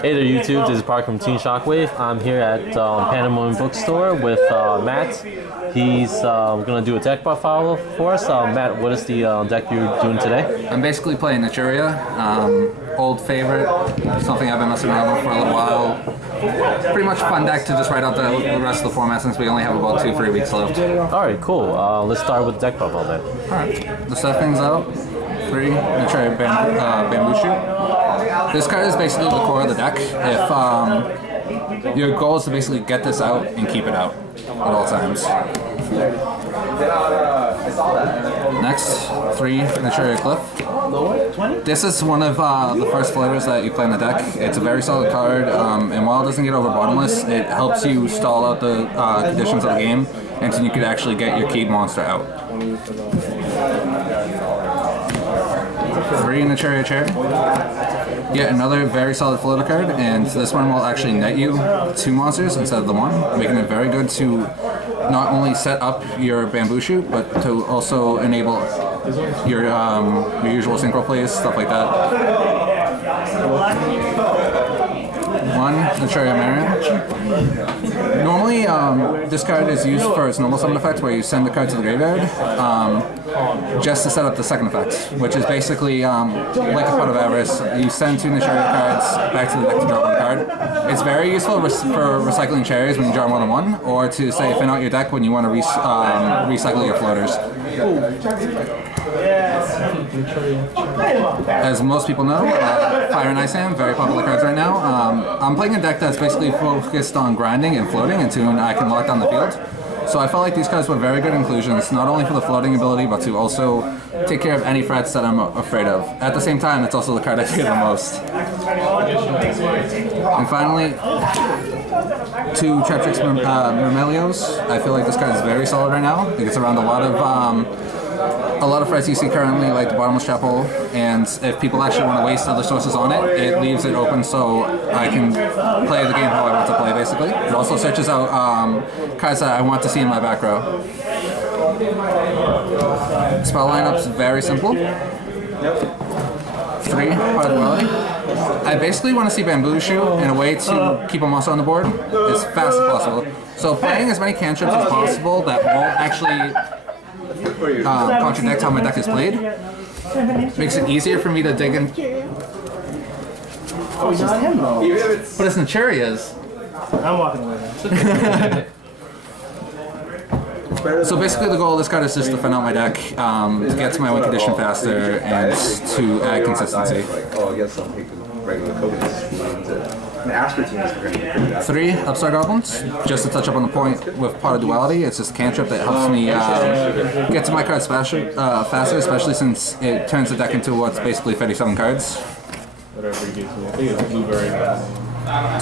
Hey there YouTube, this is Park from Team Shockwave. I'm here at Pandemonium Bookstore with Matt. He's going to do a deck profile for us. Matt, what is the deck you're doing today? I'm basically playing Naturia, old favorite, something I've been messing around with for a little while. Pretty much a fun deck to just write out the rest of the format since we only have about 2-3 weeks left. Alright, cool. Let's start with the deck profile then. Alright, to start things out, 3 Naturia Bamboo Shoot. This card is basically the core of the deck. If your goal is to basically get this out and keep it out at all times. Next, 3 Naturia Cliff. This is one of the first floaters that you play in the deck. It's a very solid card, and while it doesn't get over bottomless, it helps you stall out the conditions of the game until you can actually get your keyed monster out. 3 Naturia Chair. Yet another very solid floater card, and this one will actually net you 2 monsters instead of the 1, making it very good to not only set up your Bamboo Shoot, but to also enable your usual synchro plays, stuff like that. 1 Naturia Marion. Normally, this card is used for its normal summon effect, where you send the card to the graveyard, just to set up the second effect, which is basically like a Pot of Avarice. You send 2 Naturia cards back to the deck to draw 1 card. It's very useful for recycling cherries when you draw more than 1, or to say thin out your deck when you want to recycle your floaters. As most people know, Fire and Ice Hand, very popular cards right now. I'm playing a deck that's basically focused on grinding and floating until I can lock down the field. So I felt like these cards were very good inclusions, not only for the floating ability, but to also take care of any threats that I'm afraid of. At the same time, it's also the card I fear the most. And finally, 2 Traptrix Mermelios. I feel like this card is very solid right now. It gets around a lot of threats you see currently, like the Bottomless Chapel, and if people actually want to waste other sources on it, it leaves it open so I can play the game how I want to play, basically. It also searches out cards that I want to see in my back row. Spell lineup's very simple. 3 Hard Duality. I basically want to see Bamboo Shoot in a way to keep a monster on the board as fast as possible. So playing as many cantrips as possible that won't actually contradict how my deck is played makes it easier for me to dig in. But it's Naturia's. I'm walking away. So basically the goal of this card is just to thin out my deck, to get to my win condition faster, and to add consistency. 3 Upstart Goblins, just to touch up on the point with Pot of Duality. It's just a cantrip that helps me get to my cards faster, especially since it turns the deck into what's basically 37 cards.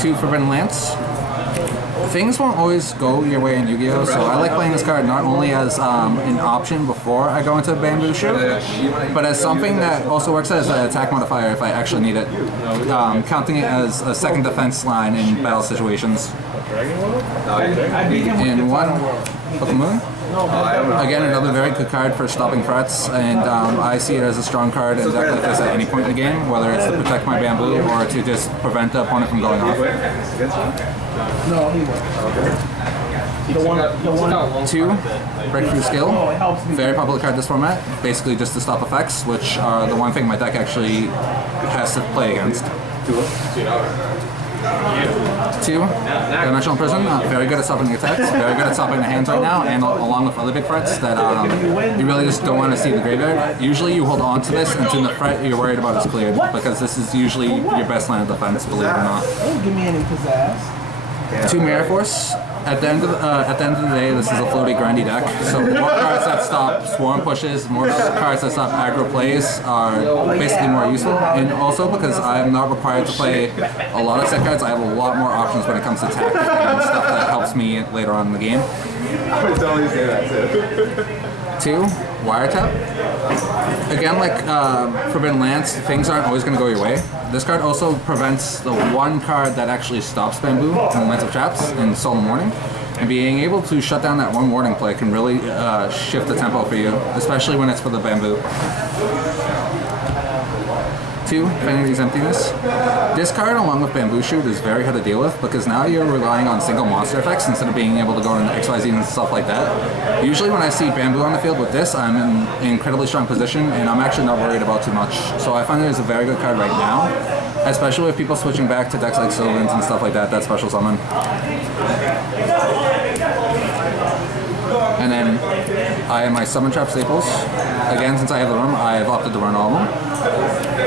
2 Forbidden Lance. Things won't always go your way in Yu-Gi-Oh! So I like playing this card not only as an option before I go into Bamboo Shoot, but as something that also works as an attack modifier if I actually need it, counting it as a second defense line in battle situations. And 1 Book of Moon. Again, another very good card for stopping threats, and I see it as a strong card in a deck like this at any point in the game, whether it's to protect my bamboo or to just prevent the opponent from going off. No, he won't. 2 Breakthrough Skill. Very popular card in this format, basically just to stop effects, which are the one thing my deck actually has to play against. 2 Dimensional Prison, very good at stopping the attacks, very good at stopping the hands right now, and along with other big threats that you really just don't want to see the graveyard. Usually you hold on to this until the threat you're worried about is cleared, because this is usually your best line of defense, believe it or not. Don't give me any pizzazz. 2 Mirror Force. At the end of the day, this is a floaty, grindy deck. So more cards that stop swarm pushes, more cards that stop aggro plays are basically more useful. And also because I'm not required to play a lot of set cards, I have a lot more options when it comes to tactic and stuff that helps me later on in the game. I would totally say that too. 2 Wiretap. Again, like Forbidden Lance, things aren't always going to go your way. This card also prevents the one card that actually stops Bamboo in Lance of Traps in Solemn Warning. And being able to shut down that one warning play can really shift the tempo for you, especially when it's for the Bamboo. 2, Infinity's Emptiness. This card, along with Bamboo Shoot, is very hard to deal with because now you're relying on single monster effects instead of being able to go into XYZ and stuff like that. Usually when I see Bamboo on the field with this, I'm in an incredibly strong position and I'm actually not worried about too much. So I find it is a very good card right now, especially with people switching back to decks like Sylvans and stuff like that, that special summon. And then I have my Summon Trap staples. Again, since I have the room, I have opted to run all of them.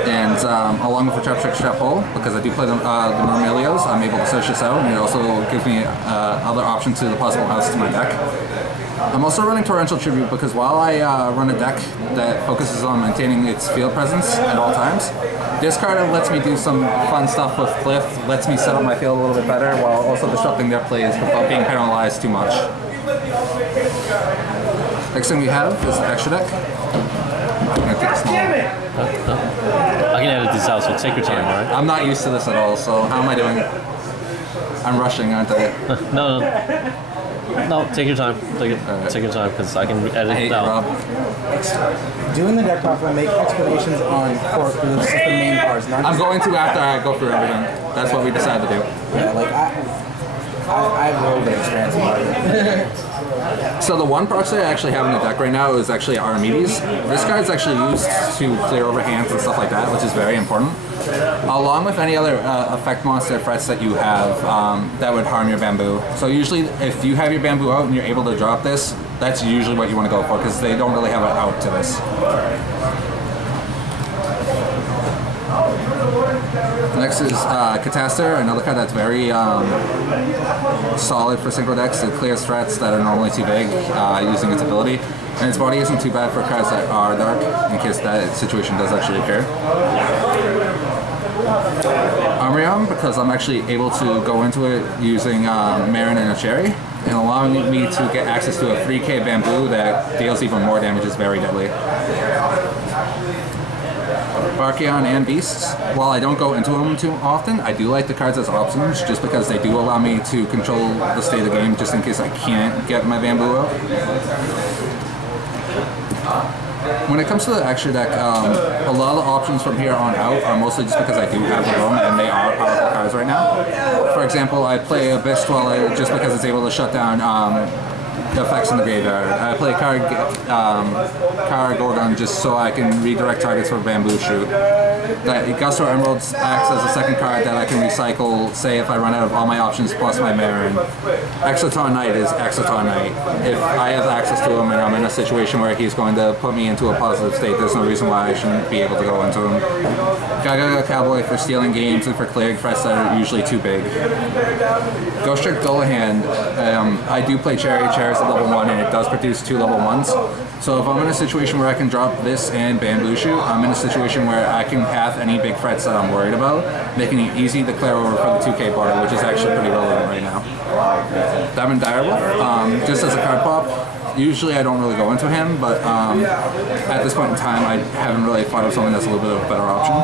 And along with the Trap Trick Trap Hole, because I do play the Normalios, I'm able to search this out, and it also gives me other options to the possible house to my deck. I'm also running Torrential Tribute because while I run a deck that focuses on maintaining its field presence at all times, this card lets me do some fun stuff with Cliff, lets me set up my field a little bit better while also disrupting their plays without being penalized too much. Next thing we have is the extra deck. I'm gonna take a small. I can edit this out, so take your time, alright? I'm not used to this at all, so how am I doing? I'm rushing, aren't I? No, take your time. Take your time, because I can edit it out. Doing the deck profile, make explanations on core because it's just the main cards. Not I'm going to after I go through everything. That's what we decided to do. Yeah, like I have a little bit of experience about it. So the one proxy I actually have in the deck right now is actually Aramides. This card is actually used to clear over hands and stuff like that, which is very important. Along with any other effect monster threats that you have that would harm your Bamboo. So usually if you have your Bamboo out and you're able to drop this, that's usually what you want to go for because they don't really have an out to this. Next is Catastor, another card that's very solid for synchro decks. It clears threats that are normally too big using its ability. And its body isn't too bad for cards that are dark, in case that situation does actually occur. Armorion, because I'm actually able to go into it using Marin and a Cherry, and allowing me to get access to a 3k Bamboo that deals even more damage is very deadly. Archeon and Beasts, while I don't go into them too often, I do like the cards as options just because they do allow me to control the state of the game just in case I can't get my Bamboo out. When it comes to the extra deck, a lot of the options from here on out are mostly just because I do have the room and they are powerful cards right now. For example, I play Abyss Dweller just because it's able to shut down the effects in the graveyard. I play Kara Gorgon just so I can redirect targets for Bamboo Shoot. That Gustor Emeralds acts as a second card that I can recycle, say if I run out of all my options plus my Marin. Exoton Knight is Exoton Knight. If I have access to him and I'm in a situation where he's going to put me into a positive state, there's no reason why I shouldn't be able to go into him. Gaga Cowboy for stealing games and for clearing threats that are usually too big. Ghost Trick Dullahan, I do play Cherry. Cherry's a level 1 and it does produce 2 level 1s. So if I'm in a situation where I can drop this and Bamboo Shoot, I'm in a situation where I can path any big threats that I'm worried about, making it easy to clear over for the 2k bar, which is actually pretty relevant right now. Diamond Direwolf, just as a card pop, usually I don't really go into him, but at this point in time I haven't really thought of something that's a little bit of a better option.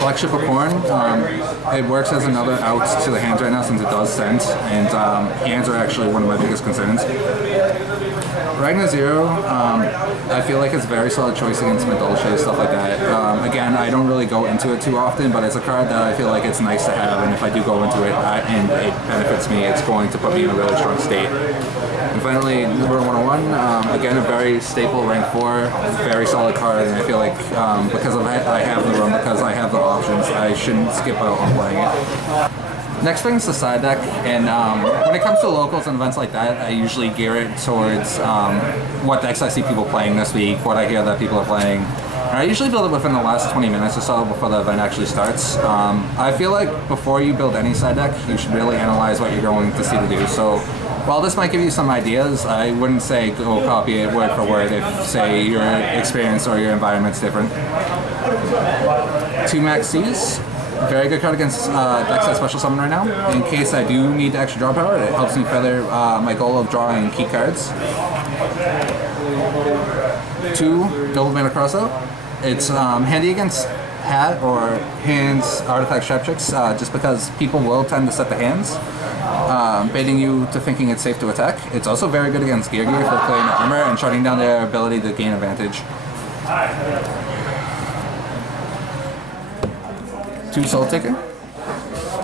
Flagship of Corn, it works as another out to the hands right now since it does send, and hands are actually one of my biggest concerns. Ragnar Zero, I feel like it's a very solid choice against Madolche, stuff like that. Again, I don't really go into it too often, but it's a card that I feel like it's nice to have, and if I do go into it and it benefits me, it's going to put me in a really strong state. And finally, number 101, again, a very staple rank 4, very solid card, and I feel like because I have the room, because I have the options, I shouldn't skip out on playing it. Next thing is the side deck, and when it comes to locals and events like that, I usually gear it towards what decks I see people playing this week, what I hear that people are playing. And I usually build it within the last 20 minutes or so before the event actually starts. I feel like before you build any side deck, you should really analyze what you're going to see to do. So while this might give you some ideas, I wouldn't say go copy it word for word if, say, your experience or your environment's different. 2 Max C's. Very good card against decks that special summon right now. In case I do need extra draw power, it helps me feather my goal of drawing key cards. 2 Double Mana Crossout. It's handy against hat or hands artifact trap tricks just because people will tend to set the hands, baiting you to thinking it's safe to attack. It's also very good against Gear Gear for playing armor and shutting down their ability to gain advantage. 2 Soul Taker.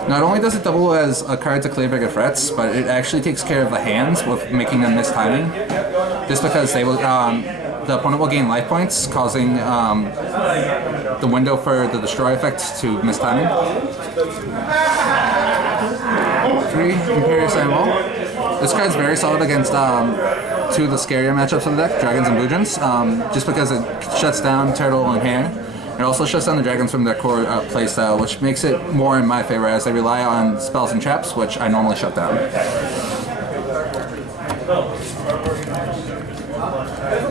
Not only does it double as a card to clear bigger threats, but it actually takes care of the hands with making them miss timing. Just because they will, the opponent will gain life points, causing the window for the destroy effect to miss timing. 3 Imperious Animal. This card's very solid against 2 of the scarier matchups of the deck, Dragons and Boojins, just because it shuts down Turtle and Hand. It also shuts down the Dragons from their core playstyle, which makes it more in my favor as they rely on spells and traps, which I normally shut down.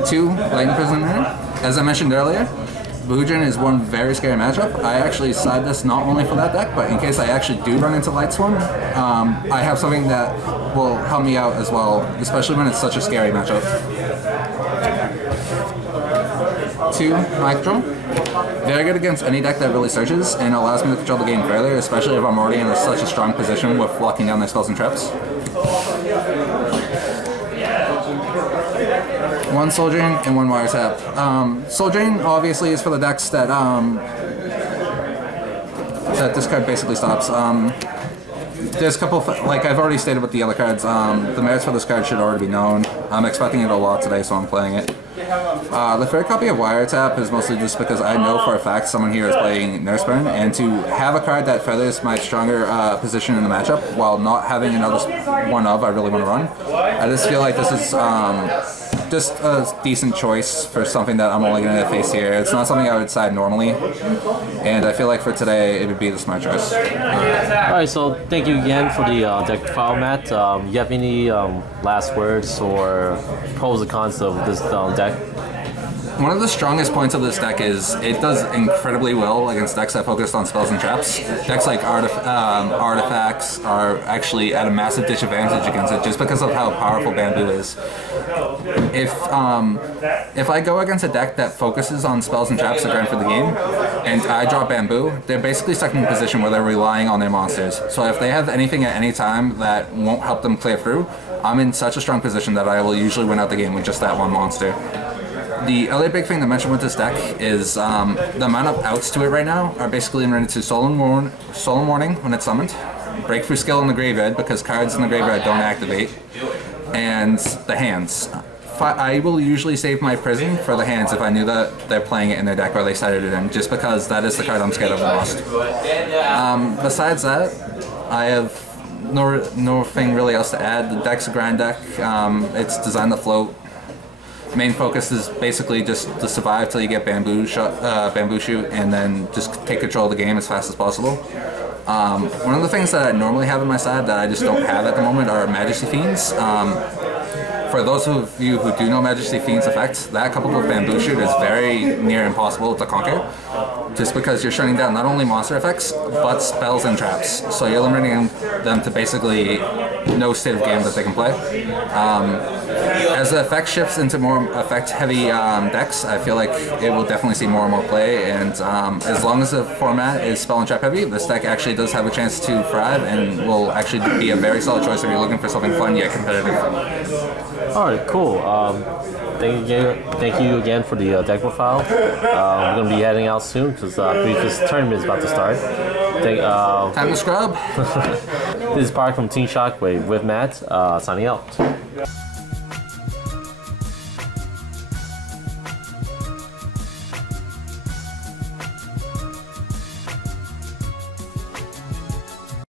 2 Lightning Prisoner. As I mentioned earlier, Boojin is one very scary matchup. I actually side this not only for that deck, but in case I actually do run into Light Swarm, I have something that will help me out as well, especially when it's such a scary matchup. 2 Mind Control. Very good against any deck that really searches and allows me to control the game further, especially if I'm already in such a strong position with locking down their spells and traps. 1 Soul Drain and 1 Wiretap. Soul Drain obviously is for the decks that that this card basically stops. There's a couple, like I've already stated with the other cards, the merits for this card should already be known. I'm expecting it a lot today, so I'm playing it. The third copy of Wiretap is mostly just because I know for a fact someone here is playing Nurse Burn, and to have a card that furthers my stronger position in the matchup while not having another one of I really want to run. I just feel like this is just a decent choice for something that I'm only going to face here. It's not something I would side normally, and I feel like for today it would be the smart choice. Alright, so thank you again for the deck profile, Matt. You have any last words or pros and cons of this deck? One of the strongest points of this deck is it does incredibly well against decks that focus on spells and traps. Decks like Artifacts are actually at a massive disadvantage against it just because of how powerful Bamboo is. If I go against a deck that focuses on spells and traps to grind for the game, and I draw Bamboo, they're basically stuck in a position where they're relying on their monsters. So if they have anything at any time that won't help them clear through, I'm in such a strong position that I will usually win out the game with just that one monster. The other big thing to mention with this deck is the amount of outs to it right now are basically limited to Soul and Warning when it's summoned, Breakthrough Skill in the graveyard because cards in the graveyard don't activate, and the hands. I will usually save my Prison for the hands if I knew that they're playing it in their deck or they sided it in, just because that is the card I'm scared of the most. Besides that, I have nothing really else to add. The deck's a grind deck. It's designed to float. Main focus is basically just to survive till you get Bamboo Shoot, and then just take control of the game as fast as possible. One of the things that I normally have on my side that I just don't have at the moment are Majesty Fiends. For those of you who do know Majesty Fiend's effects, that coupled with Bamboo Shoot is very near impossible to conquer, just because you're shutting down not only monster effects, but spells and traps. So you're limiting them to basically no state of game that they can play. As the effect shifts into more effect-heavy decks, I feel like it will definitely see more and more play, and as long as the format is spell and trap heavy, this deck actually does have a chance to thrive and will actually be a very solid choice if you're looking for something fun yet competitive. Alright, cool. Thank you again for the deck profile. We're going to be heading out soon because this tournament is about to start. Time to scrub! This is Park from Team Shockwave with Matt, signing out.